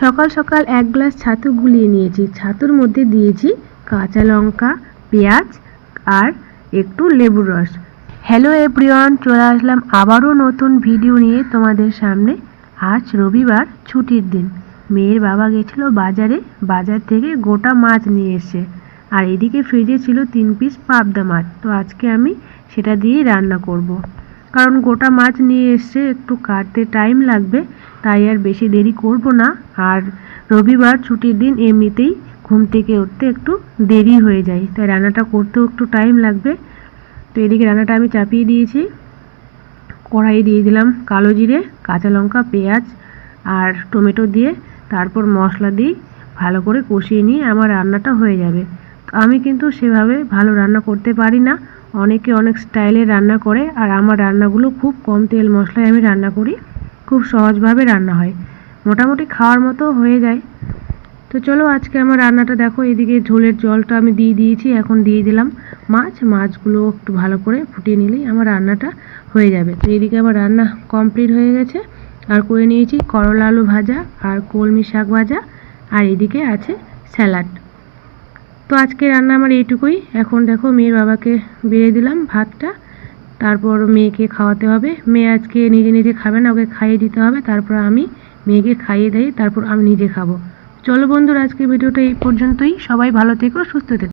সকাল সকাল এক গ্লাস ছাতু গুলিয়ে নিয়েছি। ছাতুর মধ্যে দিয়েছি কাঁচা লঙ্কা, পেঁয়াজ আর একটু লেবুর রস। হ্যালো এভরিওয়ান, চলে আসলাম আবারও নতুন ভিডিও নিয়ে তোমাদের সামনে। আজ রবিবার, ছুটির দিন। মেয়ের বাবা গেছিলো বাজারে, বাজার থেকে গোটা মাছ নিয়ে এসে, আর এদিকে ফ্রিজে ছিল 3 পিস পাবদা মাছ। তো আজকে আমি সেটা দিয়েই রান্না করব। কারণ গোটা মাছ নিয়ে এসছে, একটু কাটতে টাইম লাগবে, তাই আর বেশি দেরি করব না। আর রবিবার ছুটির দিন, এমনিতেই ঘুম থেকে উঠতে একটু দেরি হয়ে যায়, তাই রান্নাটা করতেও একটু টাইম লাগবে। তো এদিকে রান্নাটা আমি চাপিয়ে দিয়েছি। কড়াই দিয়ে দিলাম কালো জিরে, কাঁচা লঙ্কা, পেঁয়াজ আর টমেটো দিয়ে, তারপর মশলা দিয়ে ভালো করে কষিয়ে নিয়ে আমার রান্নাটা হয়ে যাবে। তো আমি কিন্তু সেভাবে ভালো রান্না করতে পারি না, অনেকে অনেক স্টাইলে রান্না করে, আর আমার রান্নাগুলো খুব কম তেল মশলায় আমি রান্না করি, খুব সহজভাবে রান্না হয়, মোটামুটি খাওয়ার মতো হয়ে যায়। তো চলো আজকে আমার রান্নাটা দেখো। এদিকে ঝোলের জলটা আমি দিয়ে দিয়েছি, এখন দিয়ে দিলাম মাছগুলো একটু ভালো করে ফুটিয়ে নিলেই আমার রান্নাটা হয়ে যাবে। তো এদিকে আমার রান্না কমপ্লিট হয়ে গেছে। আর করে নিয়েছি করলা আলু ভাজা আর কলমি শাক ভাজা, আর এদিকে আছে স্যালাড। তো আজকে রান্না আমার এইটুকুই। এখন দেখো মেয়ের বাবাকে বেড়ে দিলাম ভাতটা, তারপর মেয়েকে খাওয়াতে হবে। মেয়ে আজকে নিজে নিজে খাবে না, ওকে খাইয়ে দিতে হবে, তারপর আমি মেয়েকে খাইয়ে দিই, তারপর আমি নিজে খাবো। চলো বন্ধুরা, আজকে ভিডিওটা এই পর্যন্তই। সবাই ভালো থেকো, সুস্থ থেকো।